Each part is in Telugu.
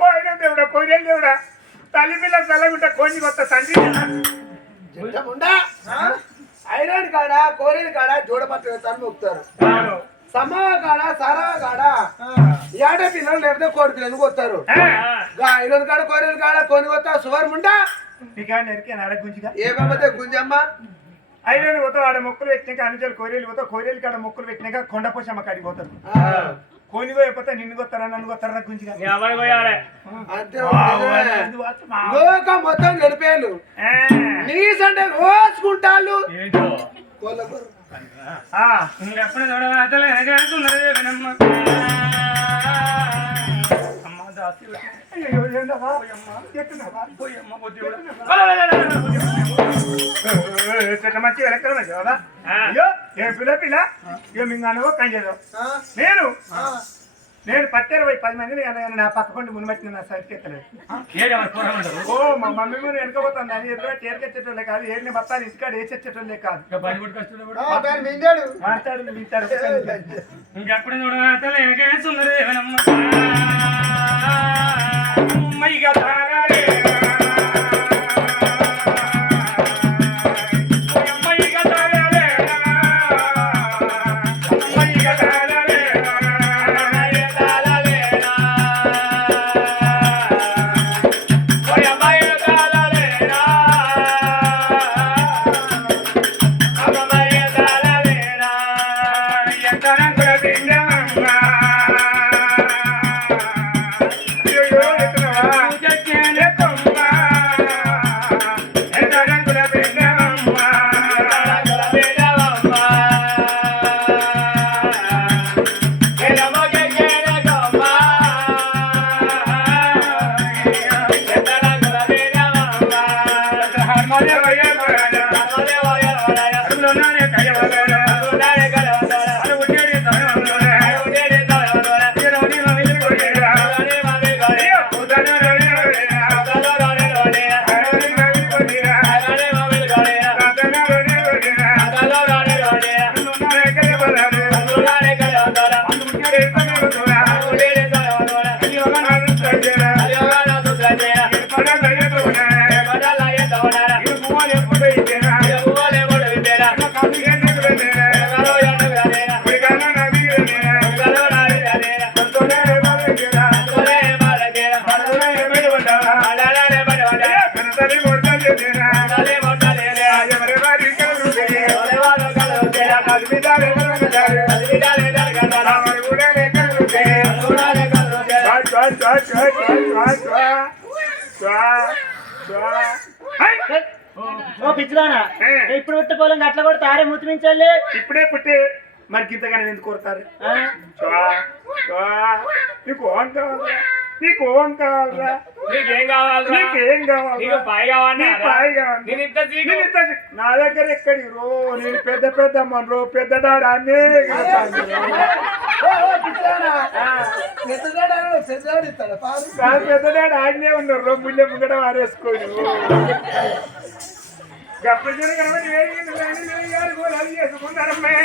పోయిన దేవుడా పోయిన దేవుడా తల్లి పిల్ల చల్లగుంట కోని కొత్త తండ్రి ఐరన్ కాడ కోరేని కాడ జోడపత్ర వేస్తాను మొక్కుతారు సారవ కాడ ఏట పిల్లలు లేకపోతే కోడి పిల్లలు కొత్తారు ఐరన్ కాడ కోరేని కాడ కొని కొత్తా సువర్ ముండా ఏమైతే గుంజమ్మ? అయినా పోతా ఆడ మొక్కలు పెట్టినాక అనుజలు కోరేలు పోతా కోరేలు కాడ మొక్కలు పెట్టినాక కొండపోషమ్మ కాడికి పోతారు. కోని పోయిపోతే నిన్ను కొత్తారా నన్ను కొత్తారా గుంజిగా. లోకం మొత్తం గడిపేలు నీ సండే రోజుకుంటాళ్ళు. ఏంటో? కోళ్ళ కూర. ఎప్పుడు చూడవాతలు ఎనగేస్తున్నది వినమ్మ అమ్మ దాసి మంచి వెనకాల కదా అయ్యో ఏ పిల్ల పిల్ల? ఇక మీ నాన్న కంజేదో? నేను? ఆ. నేను పత్తెరవై పది మందిని నా పక్క పండి మునిపెట్టిన నా కూరమంటారు ఓ మా మమ్మీ కూడా వెనకపోతాను అని ఎదురు చేరికెచ్చేటోళ్ళే కాదు ఏడిని బత్తాలు ఇంటికాడ వేసేటోళ్ళే కాదు మాట్లాడు ఇంకెప్పుడు చూడవాతలు ఓ పిచ్చిదానా. ఏ, ఇప్పుడు పుట్ట పొలం అట్లా కూడా తారే ముతిమించాలి ఇప్పుడే పుట్టి. మరి గింతగానే ఎందుకు కోరుతారు? ఆ? శ్వా, శ్వా. నీకు ఓం కావాలరా నీకు ఓం కావాలరా? నీకేం కావాలరా? నీకేం కావాలి నీకు పాయి కావాలా. నీ పాయి కావాలి. నా దగ్గర ఎక్కడి రో? నేను పెద్ద పెద్ద మనరో పెద్ద డాడా అన్నీ పెద్ద డాడా ఆడనే ఉన్నారు రో ముళ్ళె ముంగట వారేసుకోని గప్ప జన కనబడి వేడి గారు గోళాలు చేసుకుంటారమ్మే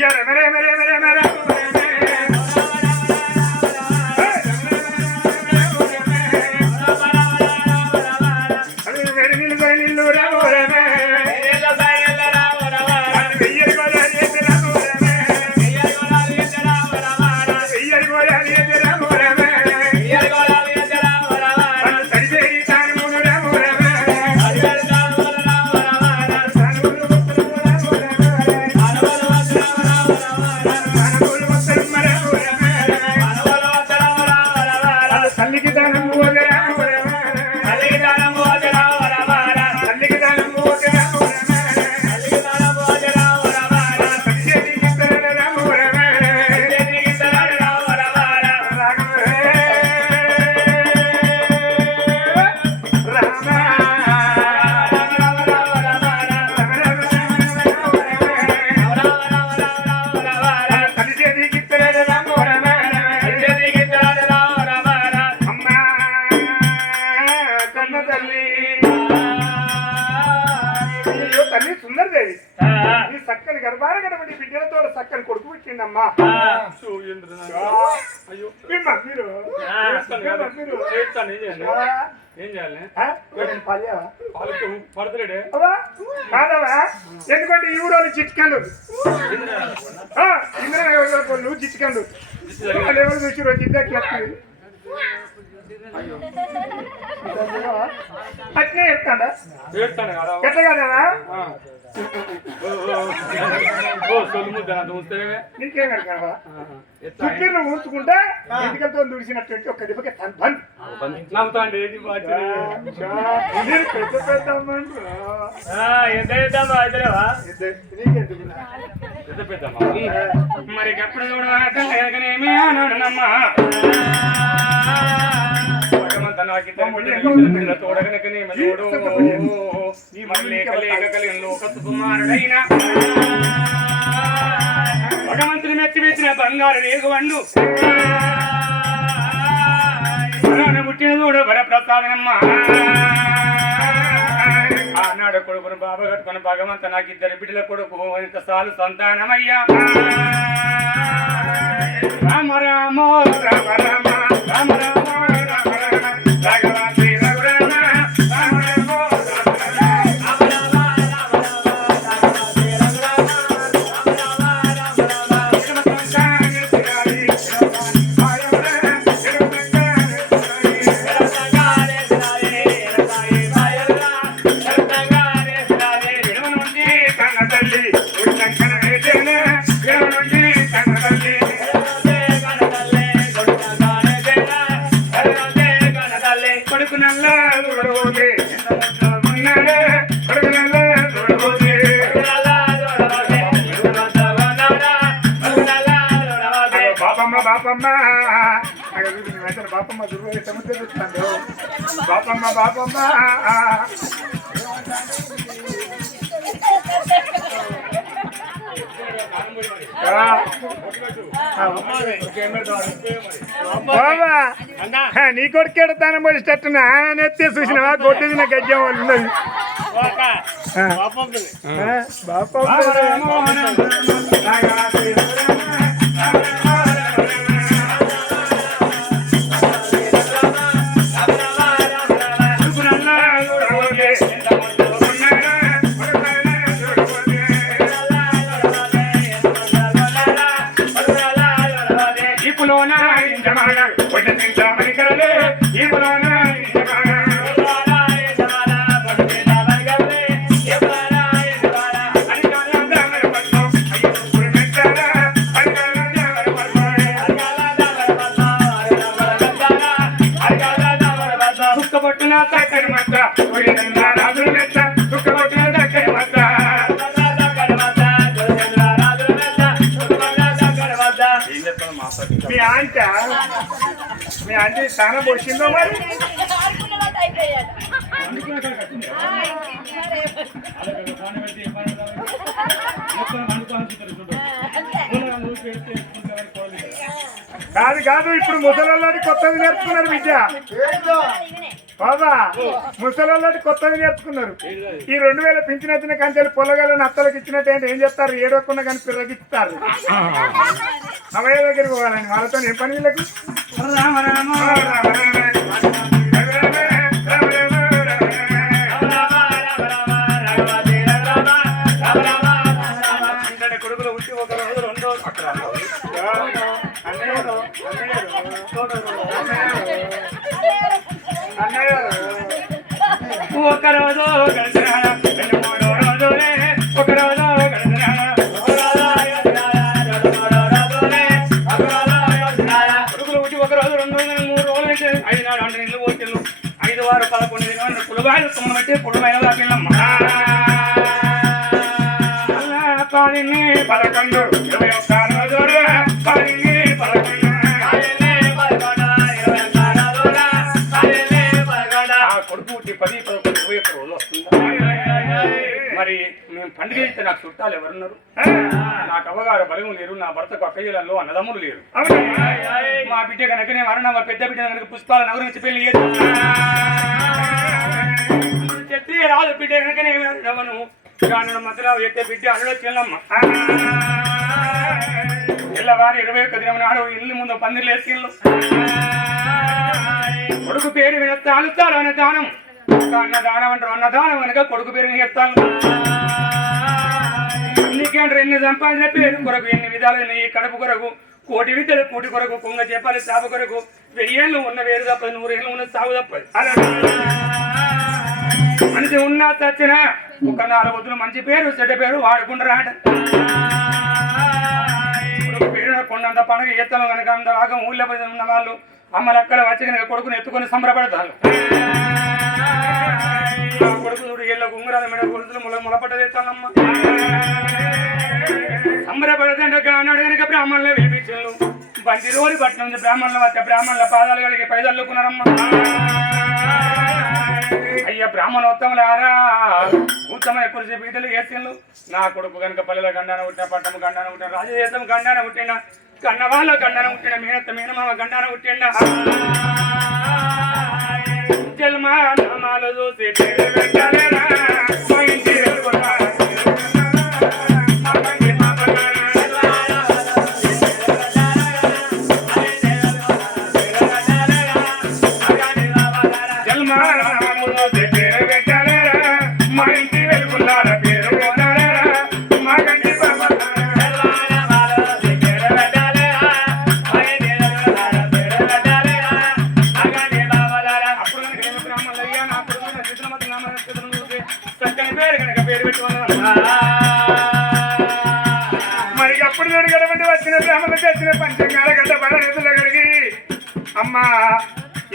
ఎర మెరే మెరే మెరే మెరే నీళ్ళు నీళ్ళు అయ్యో తల్లి సుందరదేవి నీ చక్కని గర్భాన కడబడి బిడ్డలతో చక్కని కొడుకు పెట్టిండమ్మా. మీరు? ఏం చేయాలి? ఎందుకంటే ఈ ఊరోళ్ళు చిట్కండు ఇంద్రా వాళ్ళు చిట్కండు చూసి రోజు ఇద్దరు అట్నే చెప్తాడా ఎట్లా కదా నీకేం చుట్టూ ఊడ్చుకుంటే ఎందుకంటే దుడిచినటువంటి ఒక దెబ్బకి తన బంద్ మరి ఎప్పుడు చూడవాటేమి నాకిద్దరు పిల్లలు తోడగనకనేమి చూడు మరి లేక లేక కలిగిన సుకుమారుడైన భగవంతుని మెచ్చి బంగారు రేగువండు. పుట్టిన చూడు వరప్రసాదనమ్మా. ఆనాడు కొడుకును బాబా కట్టుకుని భగవంత నాకు ఇద్దరు బిడ్డల కొడుకు ఇంత సాలు సంతానమయ్యా. Rama Rama Rama Rama Rama Rama Vai vai. బాపమ్మ. అక్కడ బాపమ్మ దుర్గ సముద్రం చూస్తాను బాపమ్మ బాపమ్మ. నీ కొడుకేడు నెత్తి చూసినవా? కొట్టింది నాకు గజ్జం ఉన్నది బాపమ్మ స్నానం పోసిందో మరి? కాదు కాదు ఇప్పుడు ముసలోళ్ళని కొత్తది నేర్చుకున్నారు విద్య. బాబా ముసలోళ్ళని కొత్తది నేర్చుకున్నారు. ఈ రెండు వేల పింఛన్ వచ్చిన కంచెలు పొలగాలను అత్తలకు ఇచ్చినట్టు ఏంటి? ఏం చేస్తారు ఏడవకుండా కానీ పిర్రగిస్తారు అవయ దగ్గరికి పోవాలండి. వాళ్ళతో ఏం పని వీళ్ళకు? రామ రామ రామ రామ ఇంతటి కొడుకులు ఉట్టి ఒక రోజు రెండో అక్కడ ఒకరోజు రెండు మూడు రోజులే ఒకరోజు ఒకరోజు రెండు రోజులు మూడు రోజులు ఐదు నాడు అంటే ఇల్లు పోతెళ్ళు ఐదు వారు పదకొండు దినాలు పులబాయలు తుమ్మబెట్టి పులబైన పిల్లమ్మ పదిని పదకొండు ఇరవై ఒక్క రోజు పండుగ చేస్తే నాకు చుట్టాలు ఎవరున్నారు? నాకు అవ్వగారు బలగం లేరు నా భర్తకు అక్కయ్యలలో అన్నదమ్ములు లేరు. మా బిడ్డ కనుకనే మరణ మా పెద్ద బిడ్డ కనుక పుష్పాల నగరం నుంచి పెళ్ళి చేద్దాం. కాదు బిడ్డ రమను గాను మధ్యలో ఎత్తే బిడ్డ అల్లుడు చెల్లమ్మ. తెల్లవారు ఇరవై ఒక్క దినం నాడు ఇల్లు ముందు పందిర్లు వేసిళ్ళు. కొడుకు పేరు మీద తాలుతారు అనే దానం అన్న దానం అంటారు. అన్న దానం కనుక కొడుకు పేరు ఎత్తాను నీకేంటారు ఎన్ని సంపాదించిన పేరు? కొరకు ఎన్ని విధాలు ఈ కడుపు కొరకు కోటి విద్యలు కోటి కొరకు కొంగ చెప్పాలి చాప కొరకు. వెయ్యేళ్ళు ఉన్న వేరు తప్పదు నూరేళ్ళు ఉన్న సాగు తప్పదు మనిషి ఉన్నా చచ్చినా ఒక నాలుగు వద్దులు మంచి పేరు చెడ్డ పేరు వాడుకుంటారా పేరు కొండంత పండుగ ఎత్తలు కనుక అంత రాగం ఊళ్ళో పోయి ఉన్న వాళ్ళు అమ్మలక్కడ వచ్చి కనుక కొడుకుని ఎత్తుకొని సంబరపడతారు. కొడుకు చూడు ఏళ్ళ గుంగరాల మీద కొడుకులు ముల ములపట్టదేస్తానమ్మ సంబరపడదంటే అన్నాడు కనుక బ్రాహ్మణులు వినిపించారు బండి రోజు పట్టిన బ్రాహ్మణుల వద్ద బ్రాహ్మణుల పాదాలు కడిగి పైదల్లుకున్నారమ్మ అయ్యా బ్రాహ్మణోత్తములారా ఉత్తమ కురిసి పీటలు వేసిండు నా కొడుకు కనుక పల్లెల గండాన పుట్టిన పట్టం గండాన పుట్టిన రాజదేశం గండాన పుట్టిన కన్నవాళ్ళ గండాన పుట్టిన మేనత్త మేనమామ గండాన పుట్టిండ జన్మా చూసి పేరు పెట్టాలేరా, అమ్మా.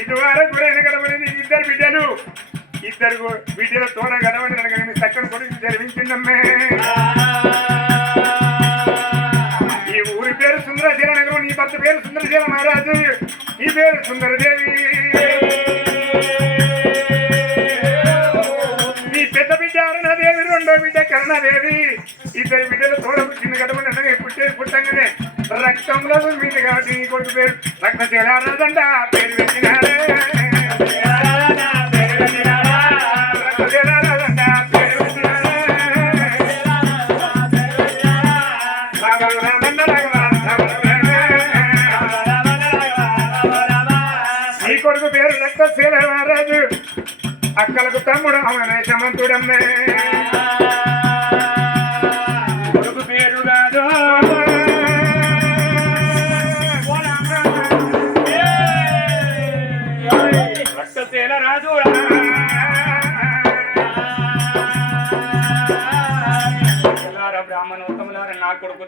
ఇదివరకు కూడా ఎనగడబడి ఇద్దరు బిడ్డలు. ఇద్దరు బిడ్డల తోడ గడవని కనుక చక్కని కొడుకు జరిపించిందమ్మే. ఈ ఊరి పేరు సుందరశీల నగరం నీ భర్త పేరు సుందరశీల మహారాజు. నీ పేరు సుందరదేవి. నీ పెద్ద బిడ్డ అరుణాదేవి రెండో బిడ్డ కరుణాదేవి. ఇద్దరు బిడ్డలు తోడబుట్టిన గడవని అనగా పుట్టే పుట్టంగానే రక్తంలో మీద కాబట్టి నీ కొడుకు పేరు రక్త చేరారదండ పేరు పెట్టినారే. కొడుకు పేరు రక్తశీల మహారాజు అక్కలకు తమ్ముడు అవనే సమంతుడమ్మే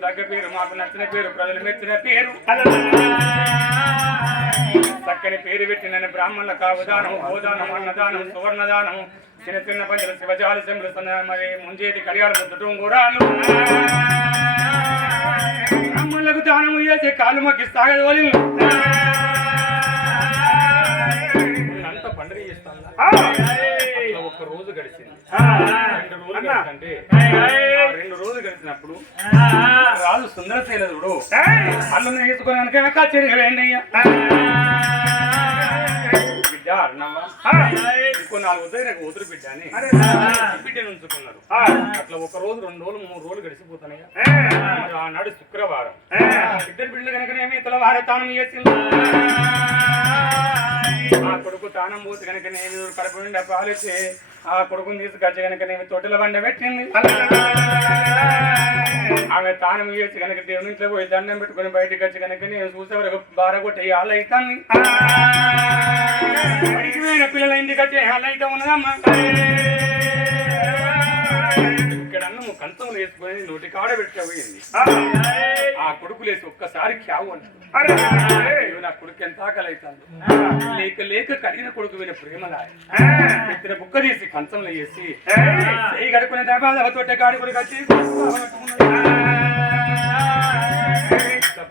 దగ్గ పేరు మాకు నచ్చిన పేరు ప్రజలు మెచ్చిన పేరు. చక్కని పేరు పెట్టి నన్ను బ్రాహ్మణుల కావుదానం గోదానం అన్నదానం సువర్ణదానం చిన్న చిన్న పంచులు శివజాలు చెంబులు మరి ముంజేది కడియాలు ముద్దుటం గురాలు బ్రాహ్మణులకు దానము చేసి కాలు మొక్కి సాగదోలి అంత పండుగ చేస్తాను ఒక్క రోజు గడిచింది. రెండు రోజులు గడిచిందంటే ఆ రెండు రోజులు గడిచినప్పుడు రాజు సుందరశైలదుడు అల్లుని తీసుకొని కనుక కచేరికి వేయండి అయ్యా. బిడ్డ అన్నవ్వ ఇంకో నాలుగు వద్ద నాకు కూతురు బిడ్డ అని బిడ్డను ఉంచుకున్నారు. అట్లా ఒక రోజు రెండు రోజులు మూడు రోజులు గడిచిపోతున్నాయా. ఆనాడు శుక్రవారం. ఇద్దరు బిడ్డలు కనుక తెల్లవారే తానం చేసి ఆ కొడుకు తానం పోసి కనుక నేను కడుపు నుండి పాలిచ్చి ఆ కొడుకుని తీసుకొచ్చి కనుక నేను తొట్టెల బండ పెట్టింది. ఆమె తానం చేసి కనుక దేవుని ఇంట్లో పోయి దండం పెట్టుకుని బయటకు వచ్చి కనుక నేను చూసే వరకు బారగొట్టి ఆళ్ళ అవుతాను పిల్లల ఇంటికి వచ్చి ఆళ్ళ అయితే ఉన్నదమ్మా. కంచంలో వేసుకొని నోటి కాడ పెట్టబోయింది ఆ కొడుకు లేసి ఒక్కసారి క్యావు అంటాడు అయ్యో, నా కొడుకు ఎంత ఆకలి అవుతాను లేక లేక కడిగిన కొడుకు విన ప్రేమలా బుక్క తీసి కంచంలో వేసి చేయి కడుకునే తొట్టే కాడి కొడుకు వచ్చి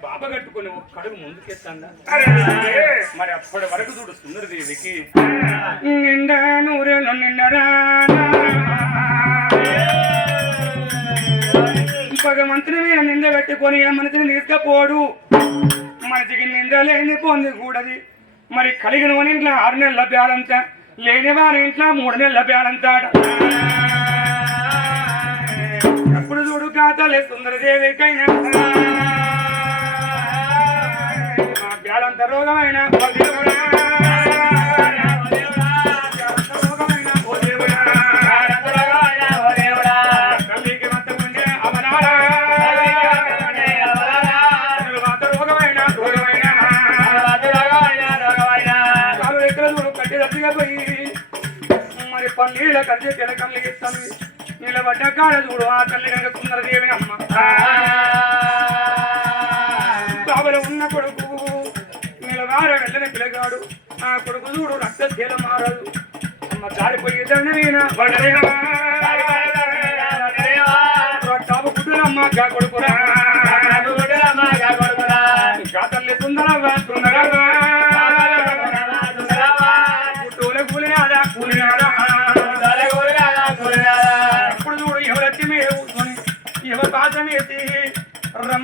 బాబ కట్టుకుని ఒక కడుగు ముందుకెత్తాడా మరి అప్పటి వరకు చూడు సుందరదేవికి నిండా నూరేళ్ళు నిండరా భగవంతుని మీద నింద పెట్టుకొని ఏ మనిషిని తీసుకపోడు. మనిషికి నింద లేని పొంది కూడది. మరి కలిగిన వాని ఇంట్లో ఆరు నెలల బ్యాలంత లేని వారి ఇంట్లో మూడు నెలల బేడంతాట ఎప్పుడు చూడు కాతలే సుందరదేవికైనా. మా రోగమైన మరి పన్నీళ్ళ కట్టి తిలకల్లి ఇస్తాను నిలబడ్డ కాడ చూడు ఆ తల్లి కనుక సుందర దేవి అమ్మ. బాబులో ఉన్న కొడుకు నిలవార వెళ్ళని పిల్లగాడు ఆ కొడుకు చూడు రక్త తీల మారదు. అమ్మ జారిపోయి దండవీన కాపు గుడ్డులమ్మ గా కొడుకురా.